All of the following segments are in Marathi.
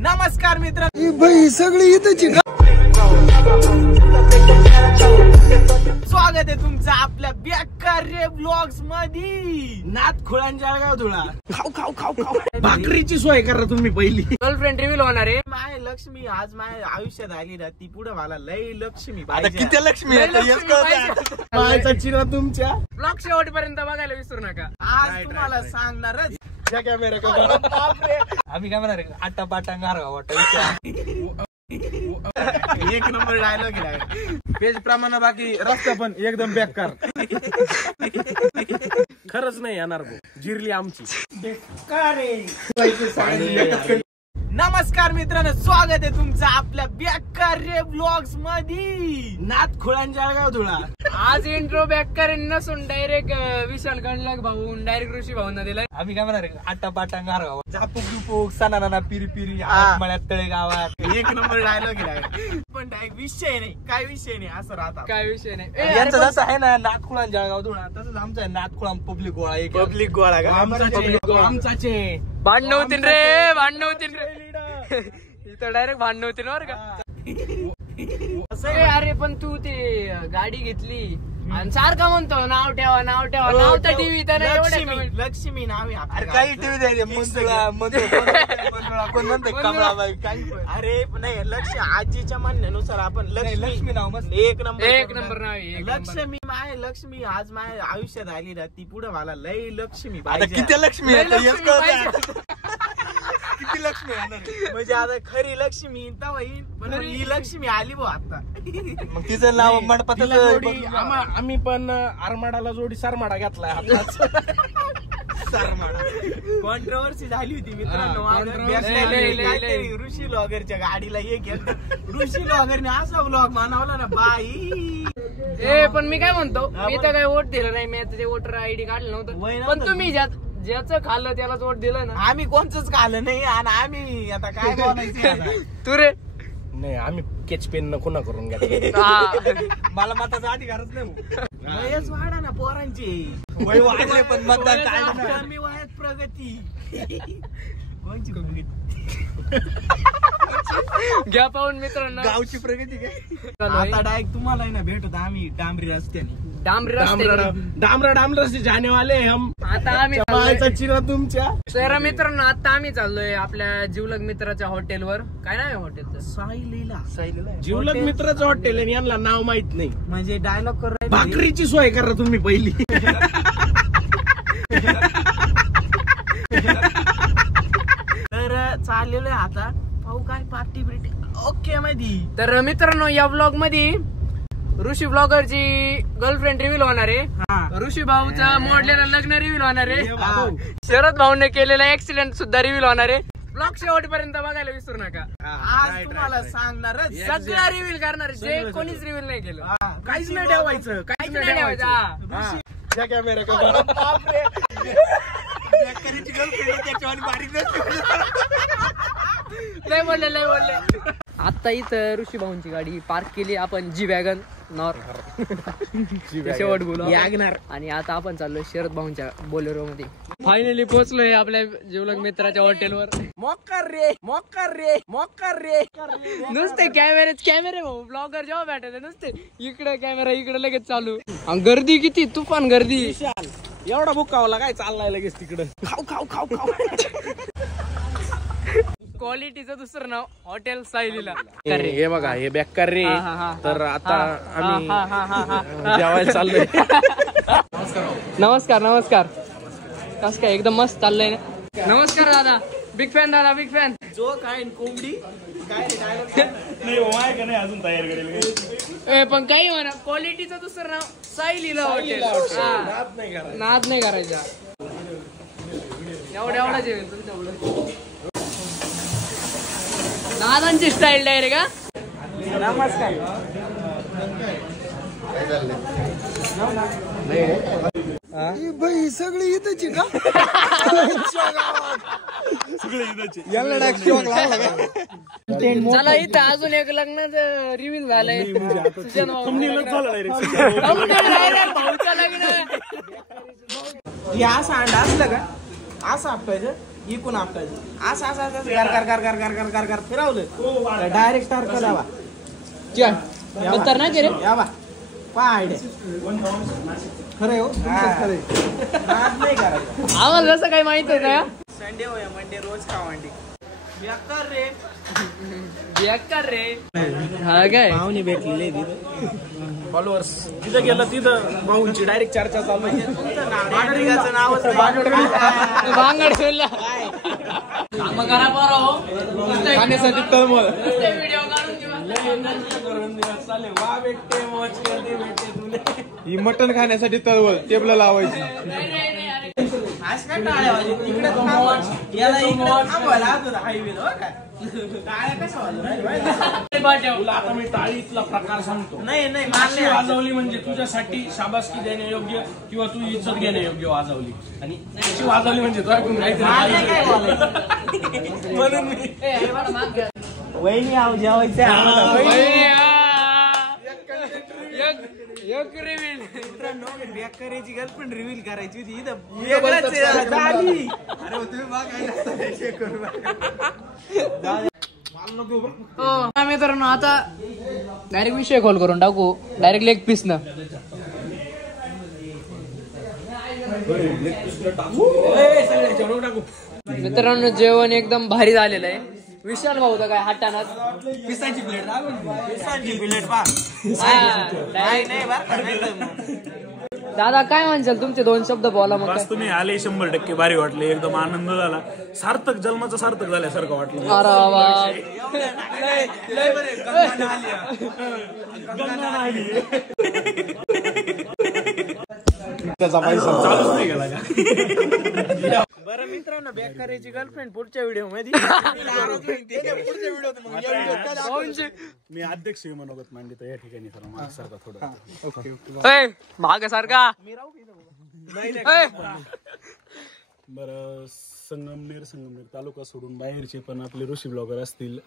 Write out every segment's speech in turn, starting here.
नमस्कार मित्र, बाई सगळी इथंच आहे का? स्वागत आहे तुमचं आपल्या बेकार ब्लॉग्स मध्ये. नाथ खुळान जळगाव धुळा. खाऊ खाऊ खाऊ खाऊ भाकरीची सोय करा तुम्ही पहिली. गर्लफ्रेंड रिव्हील होणार आहे. माय लक्ष्मी आज माझ्या आयुष्यात आली ना, ती पुढे मला लय लक्ष्मी आता पाहिजे. किती लक्ष्मी आहे ते हेच कळतं. मायचा चिन्ह तुमच्या ब्लॉग शेवटपर्यंत बघायला विसरू नका. आज तुम्हाला सांगणारच. या कॅमेरा आम्ही काय म्हणणार आटा पाटा गारवा वाटा एक नंबर डायलॉग आहे. पेज प्रमाणे बाकी रस्ता पण एकदम बेकार. खरंच नाही येणार भाऊ, जिरली आमची. नमस्कार मित्रांनो, स्वागत आहे तुमचं आपल्या बेकार ब्लॉग्स मध्ये. नाथ खुळान जळगाव धुळा. आज इंट्रो बेकार नसून डायरेक्ट विशाल गणलक भाऊन डायरेक्ट ऋषी भाऊंना दिलाय. आम्ही काय म्हणणार आटा पाटा गारवा झापूक झुपूक सणा नाना पिरी पिरी मळ्यात तळे गावात एक नंबर डायलॉग आहे. पण विषय नाही, काय विषय नाही असं राहतात. काय विषय नाही. यांचं जसं आहे ना नाथखुळान जळगाव धुळा, तसंच आमचं आहे नाथखुळान पब्लिक गोळा. एक पब्लिक गोळा का? आमचाचे भांडण होतील रे, भांडण होतील रे. इथं डायरेक्ट भांडण होतील बरं का. अरे पण तू ते गाडी घेतली आणि सारखा म्हणतो नाव ठेवा नाव ठेवा. नाव तर टीव्ही लक्ष्मी नाव आहे. अरे काही टीव्ही द्यायचे मंजुळा मंजुळा कोण म्हणते कमळाबाई काही. अरे नाही, लक्ष आजीच्या म्हणण्यानुसार आपण लक्ष्मी नाव मस्त. एक नंबर नाव आहे. लक्ष्मी माय लक्ष्मी आज माझ्या आयुष्यात आली ना, ती पुढे मला लय लक्ष्मी आता पाहिजे. किती लक्ष्मी आहे ते हेच कळतं. किती लक्ष्मी आहे म्हणजे आता खरी लक्ष्मी तवा येईल, पण ही लक्ष्मी आली भाऊ आता. मग तिचं नाव मंडपातच. आम्ही पण आरमाडाला जोडी सरमाडा घेतलाय हातात. कॉन्ट्रोवर्सी झाली होती मित्रांनो. काहीतरी ऋषी लॉगरच्या गाडीला एक ऋषी लॉगरने असा ब्लॉग बनवला ना बाई. पण मी काय म्हणतो, मी तर काही वोट दिलं नाही. मी आता ते वोटर आयडी काढलं नव्हतं. पण तुम्ही ज्याचं खाल्लं त्यालाच वोट दिलं ना. आम्ही कोणचंच खाल्लं नाही आणि आम्ही आता काय बोलायचं. तू रे नाही, आम्ही केच पेन खुना करून घेतला. मला मताचा अधिकारच नाही. वयच वाढा ना पोरांची. वय वाढले पण मतदान काय मी वयात प्रगती. कोणची प्रगती? घ्या पाहून मित्रांनो गावची प्रगती काय. आता डायरेक्ट तुम्हाला आहे ना भेटत आम्ही डांबरी रस्त्याने. डांबरी रस्ते डामरा से जाने वाले हम. आता आम्ही मायचा चिन्ह तुमच्या. तर मित्रांनो आता आम्ही चाललोय आपल्या जीवलग मित्राच्या हॉटेलवर. काय नाव आहे हॉटेलचं? साईलीला. जीवलग मित्राचं हॉटेल आहे, यांना नाव माहित नाही. म्हणजे डायलॉग कर. भाकरीची सोय करा तुम्ही पहिली. तर चाललेलो आहे आता पाहू काय पार्टी बिर्टी. ओके मध्ये. तर मित्रांनो या ब्लॉग मध्ये ऋषी ब्लॉगरची गर्लफ्रेंड रिव्हील होणार आहे. ऋषी भाऊचा मोडलेला लग्न रिव्हील होणार आहे. शरद भाऊने केलेला ऍक्सिडेंट सुद्धा रिव्हील होणार आहे. ब्लॉग शेवटपर्यंत बघायला विसरू नका. आज तुम्हाला सांगणारच. सगळं रिव्हील करणार, जे कोणीच रिव्हील नाही केलं. काहीच नाही ठेवायचं, काहीच नाही ठेवायचं. या कॅमेरा लय बोलले. आता इथं ऋषी भाऊंची गाडी पार्क केली आपण जी वॅगन नॉर. शेवट बोलू आणि आता आपण चाललोय शरद भाऊंच्या बोलेरो मध्ये. फायनली पोहोचलोय आपल्या जीवलग मित्राच्या हॉटेलवर. मोकर रे. नुसते कॅमेरे भाऊ ब्लॉगर जेव्हा भेटायचे नुसते इकडे कॅमेरा इकडे लगेच चालू. आणि गर्दी किती तुफान गर्दी. एवढा बुकावला काय चाललाय लगेच तिकडं. खाऊ. क्वालिटीचं दुसरं नाव हॉटेल सायलीला. हे बघा, हे बेकार रे. तर आता आम्ही जेवायला चाललोय. नमस्कार. कस काय एकदम मस्त चाललंय ना. नमस्कार दादा. बिग फॅन दादा, बिग फॅन. जो काय कोंबडी काय नाही अजून तयार करेल. पण काही म्हणा क्वालिटीचं दुसरं नाव सायलीला हॉटेल. नाद नाही करायचा. एवढा जेवेल तुमच्या दादांची स्टाईल डायरेक्ट का. नमस्कार. बाई सगळी इथंच आहे का? चला इथं अजून एक लग्नाचं रिव्हील झालंय. हे असं अंडा असलं का? असं आपटायचं इकून आपटायचं असं असं असं गार गार गार गार गार गार गार गार फिरवलं डायरेक्ट स्टार्ट करावा नंतर नाही केले यावा पाय खरं आहे हो खरं नाद नाही करायचं आम्हाला कसं काही माहित आहे का संडे होय मंडे रोज खा अंडी बेकार रे बेकार रे हा काय पाहुणे भेटलेले तिथं फॉलोअर्स तिथं गेलं तिथं भाऊंची डायरेक्ट चर्चा चालू बांगडीचं नावच बांगड ठेवला काम करा बरं खाण्यासाठी तळमळ व्हिडिओ काढून वा भेटते मौज करते भेटते तुले ही मटण खाण्यासाठी तळवळ टेबल लावायची आज काय टाळ्या वाजले तिकडे थांबवा याला इकडे थांबवायला होता हायवे काय टाळ्या कशा वाजल्या तुला आता मी टाळीतला प्रकार सांगतो. नाही नाही अशी मारले वाजवली म्हणजे तुझ्यासाठी शाबासकी देणे योग्य किंवा तू इज्जत घेणे योग्य वाजवली आणि अशी वाजवली म्हणजे तो ऐकून मारले काय काहीतरी बोलायचं म्हणून मी वहिनी आव मित्रांनो बेकारीची गर्लफ्रेंड रिव्हील करायची होती इथं वेगळंच झाली. अरे तुम्ही मित्रांनो आता डायरेक्ट विषय कॉल करून टाकू डायरेक्ट लेग पीस न मित्रांनो जेवण एकदम भारी झालेलं आहे विशाल भाऊ काय हातानात पिसाची प्लेट पिसाची प्लेट पा नाही दादा काय म्हणशाल तुमचे 2 शब्द बोला मग बस तुम्ही आले 100% भारी वाटले एकदम आनंद झाला सार्थक जन्माचं सार्थक झाल्यासारखं वाटलं अरे वा त्याचा पैसा चालूच नाही गेला का बरं मित्रांनो बेकारीची गर्लफ्रेंड पुढच्या व्हिडिओ मध्ये मी अध्यक्ष मनोगत मांडित या ठिकाणी सर माझ्यासारखा थोडं माग सारखा बरं संगमनेर तालुका सोडून बाहेरचे पण आपले ऋषी ब्लॉगर असतील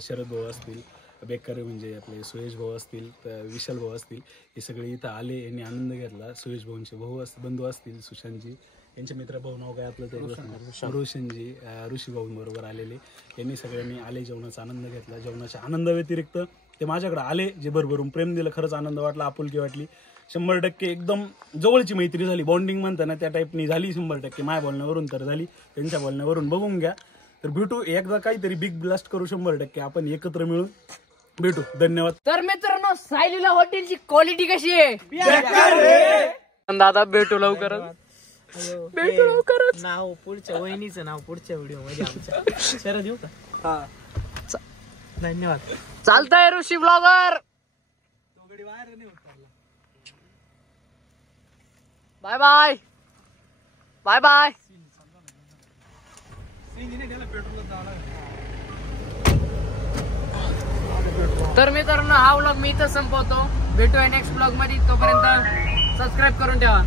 शरद भाऊ असतील बेकारी म्हणजे आपले सुयश भाऊ असतील विशाल भाऊ असतील हे सगळे इथं आले यांनी आनंद घेतला सुयश भाऊंचे बंधू असतील सुशांतजी यांचे मित्र भाऊ नाव काय आपलं ते रोशनजी ऋषी भाऊंबरोबर आलेले यांनी सगळ्यांनी आले जेवणाचा आनंद घेतला जेवणाच्या आनंदाव्यतिरिक्त ते माझ्याकडे आले जे भरभरून प्रेम दिलं खरंच आनंद वाटला आपुलकी वाटली 100% एकदम जवळची मैत्री झाली बॉन्डिंग म्हणताना त्या टाईपनी झाली 100% माझ्या बोलण्यावरून तर झाली त्यांच्या बोलण्यावरून बघून घ्या तर भेटू एकदा काहीतरी बिग ब्लास्ट करू 100% आपण एकत्र मिळून भेटू धन्यवाद तर मित्रांनो सायलीला हॉटेलची क्वालिटी कशी आहे दादा भेटू लवकरच नाव पुढच्या वहिनीचं नाव पुढच्या व्हिडिओ मध्ये आमच्या शरद येऊ का धन्यवाद चालतंय Rishi blogger bye bye bye bye तर मित्रांनो हा व्लॉग मी इथं संपवतो भेटूया नेक्स्ट व्लॉग मध्ये तोपर्यंत सबस्क्राईब करून ठेवा